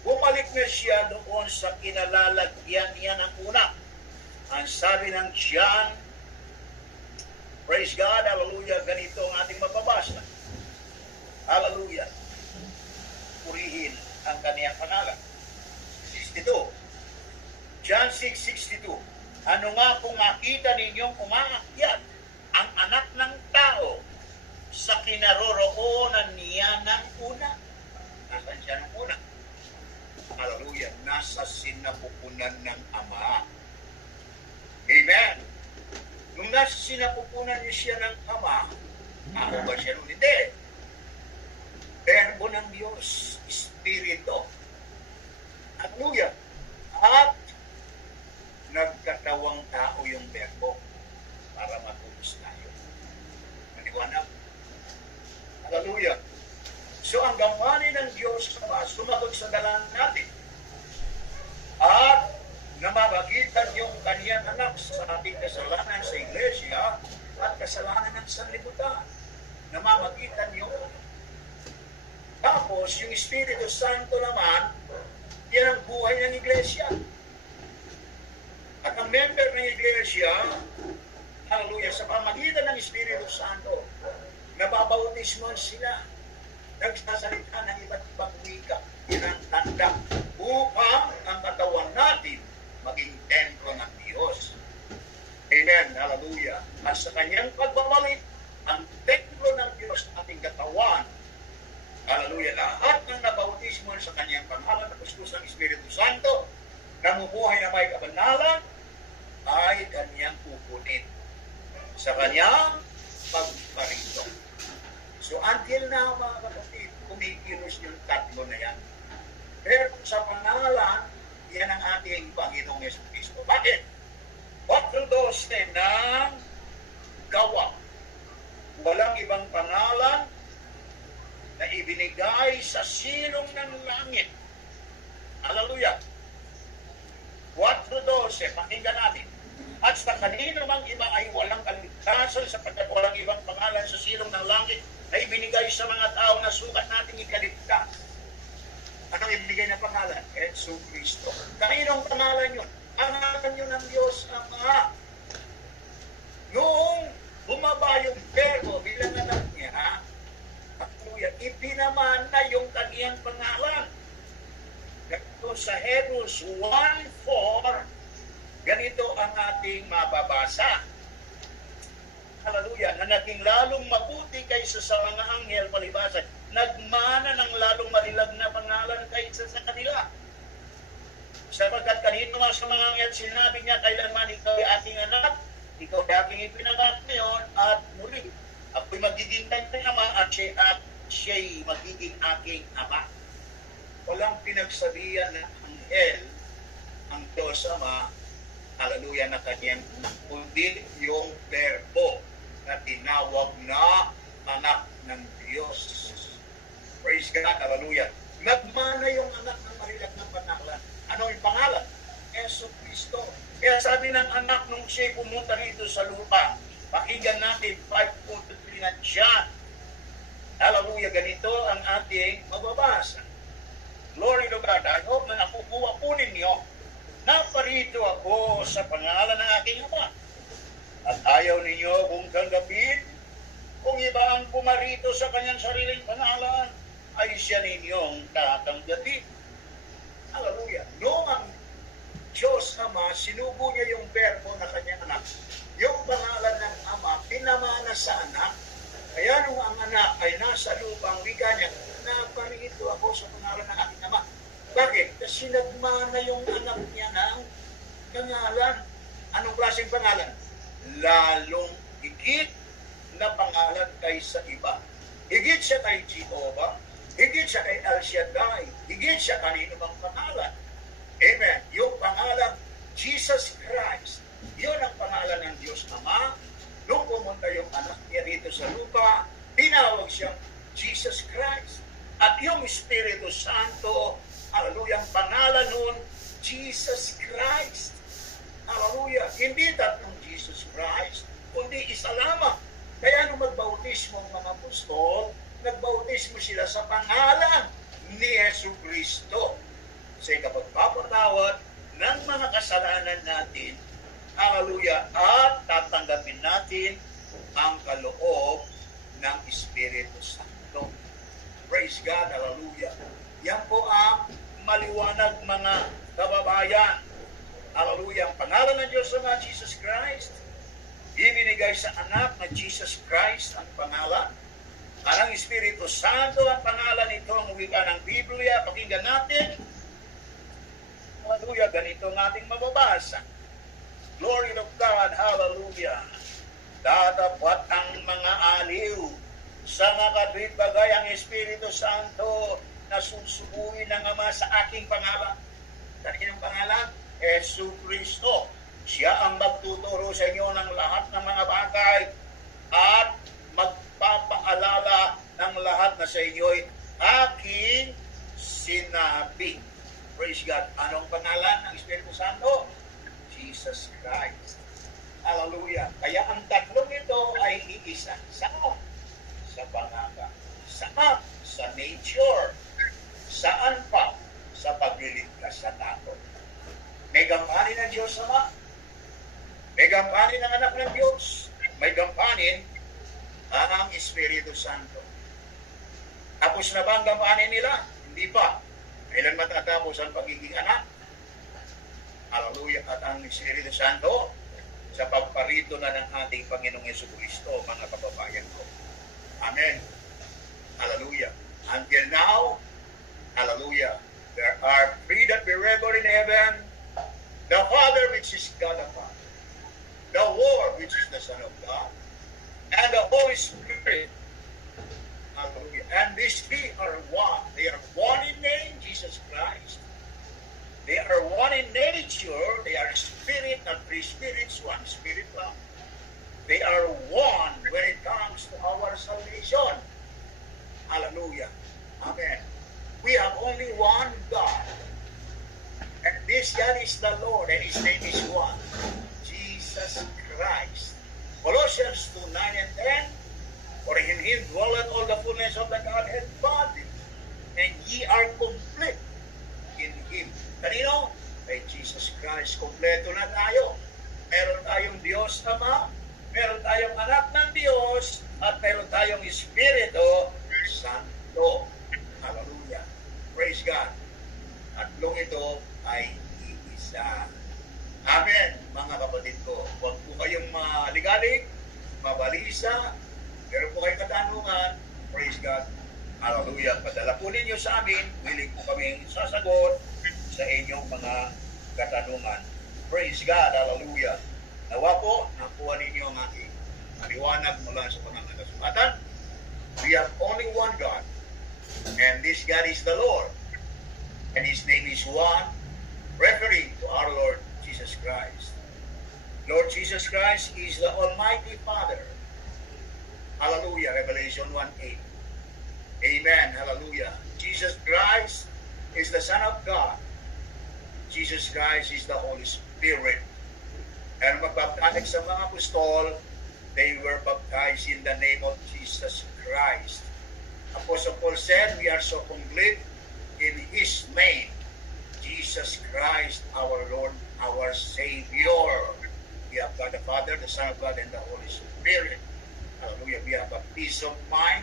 Bumalik na siya doon sa kinalalagyan niya ng una. Ang sabi ng John, praise God, hallelujah, ganito ang ating mababasa. Hallelujah. Purihin ang kaniyang pangalan. 62. John 6:62. Ano nga kung makita ninyong umaakyat ang anak ng tao sa kinaroroonan niya ng una? Nasaan siya ng una? Hallelujah. Nasa sinapupunan ng Ama. Amen. Nung nasa sinapupunan niya siya ng Ama, ako ba siya nun? Hindi. Verbo ng Diyos, Espiritu. Hallelujah. At nagkatawang tao yung verbo para matubos tayo. Maliwanag. Hallelujah. So ang gawain ng Diyos, sumagot sa dalangin natin. namamagitan yun. Tapos, yung Espiritu Santo naman, yan ang buhay ng iglesia. At ang member ng iglesia, hallelujah, sa pamagitan ng Espiritu Santo, nababautismo sila, nagsasalita ng iba't ibang wika, yan ang tanda upang ang katawan natin maging templo ng Diyos. Amen, hallelujah. At sa kanyang pagbabalik, ang templo ng Diyos, ating katawan, hallelujah, lahat ng nabautismo sa kanyang pangalan na kuskus ng Espiritu Santo, namumuhay na may kabanalan, ay kanyang kukunin sa kanyang pagparito. So until now, mga kapatid, kumikilos yung tatlo na yan. Pero sa pangalan, yan ang ating Panginoong Yesu Cristo. Bakit? Patro 12 ng gawa. Walang ibang pangalan na ibinigay sa silong ng langit. Hallelujah. 4:12, pakinggan natin. At sa kanino mang iba ay walang kaligtasan sapagkat walang ibang pangalan sa silong ng langit na ibinigay sa mga tao na sukat nating ikaligtas. Anong ibinigay na pangalan? Yesu Cristo. Kaninong pangalan yun? Pangalan yun ng Diyos Ama. Noong bumaba yung Verbo bilang anak niya, hallelujah, ipinamana yung kaniyang pangalan. Ganito sa Hebrews 1:4, ganito ang ating mababasa. Hallelujah, na naging lalong mabuti kaysa sa mga anghel, palibasa, nagmana ng lalong malilag na pangalan kaysa sa kanila. Sapagkat kanino nga sa mga anghel, sinabi niya, kailanman ikaw ay aking anak, ikaw ay aking ipinanganak ngayon, at muli, ako'y magiging kanyang ama, at siya'y magiging aking ama. Walang pinagsabihan ng anghel ang Diyos Ama, hallelujah, na kanyang anak, kundi yung Verbo na tinawag na anak ng Diyos. Praise God, hallelujah. Nagmana yung anak ng marilag ng pangalan. Ano yung pangalan? Yesu Cristo. Kaya sabi ng anak nung siya pumunta rito sa lupa, pakinggan natin 5:3 na John. Hallelujah, ganito ang ating mababasa. Glory to God. I hope na nakukuha po ninyo na parito ako sa pangalan ng aking Ama. At ayaw ninyo kung tanggapin, kung iba ang pumarito sa kanyang sariling pangalan, ay siya ninyong tatanggapin. Hallelujah. Noong ang Diyos Ama, sinubo niya yung Verbo na kanyang anak. Yung pangalan ng Ama, pinamana sa anak. Kaya nung ang anak ay nasa lupa, ang wika niya, naparito ako sa pangalan ng aking Ama. Bakit? Kasi nagmana yung anak niya ng pangalan. Anong klaseng pangalan? Lalong higit na pangalan kaysa iba. Higit siya kay Jehovah, higit siya kay El Shaddai, higit siya kanino mang pangalan. Amen. Yung pangalan, Jesus Christ, yun ang pangalan ng Diyos Ama. Nung pumunta yung anak niya dito sa lupa, tinawag siyang Jesus Christ. At yung Espiritu Santo, hallelujah, ang pangalan nun, Jesus Christ. Hallelujah. Hindi tatlong Jesus Christ, kundi isa lamang. Kaya nung magbautismo ang mga apostol, nagbautismo sila sa pangalan ni Yesu Cristo. Sa ikapagpapatawad ng mga kasalanan natin, hallelujah, at tatanggapin natin ang kaloob ng Espiritu Santo. Praise God, hallelujah. Yan po ang maliwanag mga kababayan. Hallelujah. Ang pangalan ng Diyos Ama, Jesus Christ, ibinigay sa anak na Jesus Christ ang pangalan. Ang Espiritu Santo ang pangalan nito, ang wika ng Biblia. Pakinggan natin. Hallelujah. Ganito ang ating mababasa. Glory to God. Hallelujah. Dadapat ang mga aliw sa mga kabit-bagay ang Espiritu Santo na susubuin ng Ama sa aking pangalan. Kaninong pangalan? Yesu Cristo. Siya ang magtuturo sa inyo ng lahat ng mga bagay at magpapaalala ng lahat na sa inyo'y aking sinabi. Praise God. Anong pangalan ng Espiritu Santo? Jesus Christ. Hallelujah. Kaya ang tatlong ito ay iisa. Sa sa panganga. Saan? Sa nature. Saan pa? Sa pagliligtas sa tao. May gampanin ng Diyos Ama. May gampanin ng anak ng Diyos. May gampanin ang Espiritu Santo. Tapos na ba ang gampanin nila? Hindi pa. Kailan matatapos ang pagiging anak? Hallelujah. At ang Espiritu Santo sa pagparito na ng ating Panginoong Jesucristo, mga kababayan ko. Amen. Hallelujah. Until now, hallelujah, there are three that we revel in heaven: the Father, which is God the Father, the Word, which is the Son of God, and the Holy Spirit. Hallelujah. And these three are one. They are one in name, Jesus Christ. They are one in nature. They are spirit, not three spirits, one spirit lang. They are one when it comes to our salvation. Hallelujah. Amen. We have only one God. And this God is the Lord, and His name is one. Jesus Christ. Colossians 2:9 and 10. For in Him dwelleth all the fullness of the Godhead body, and ye are complete in Him. Kanino? Kay Jesus Christ. Kompleto na tayo. Meron tayong Diyos Ama, meron tayong anak ng Diyos, at meron tayong Espiritu Santo. Hallelujah. Praise God. Tatlong ito ay iisa. Amen, mga kapatid ko. Huwag po kayong maligalig, mabalisa, meron po kayong katanungan. Praise God. Hallelujah. Padala po ninyo sa amin. Willing po kaming sasagot sa inyong mga katanungan. Praise God. Hallelujah. Nawa po, nakuha ninyo ang aking paliwanag mula sa panangalasumatan. We have only one God. And this God is the Lord. And His name is one, referring to our Lord Jesus Christ. Lord Jesus Christ is the Almighty Father. Hallelujah. Revelation 1:8. Amen. Hallelujah. Jesus Christ is the Son of God. Jesus Christ is the Holy Spirit. And magbaptize sa mga apostol, they were baptized in the name of Jesus Christ. Apostle Paul said, we are so complete in His name, Jesus Christ, our Lord, our Savior. We have God the Father, the Son of God, and the Holy Spirit. Hallelujah. We have a peace of mind.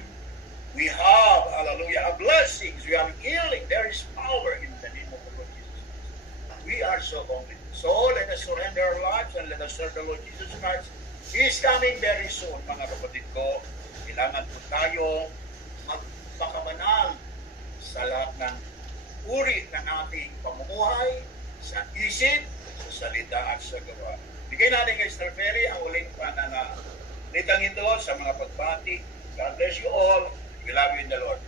We have, hallelujah, a blessings. We have healing. There is power in the name of the Lord Jesus Christ. We are so complete. So let us surrender our lives and let us serve the Lord Jesus Christ. He is coming very soon, mga kapatid ko. Kailangan po tayo magpakabanal sa lahat ng uri ng ating pamumuhay, sa isip, sa salita at sa gawa. Bigay natin kay Sir Ferry ang uling pananalitang ito sa mga pagbati. God bless you all. We love you in the Lord.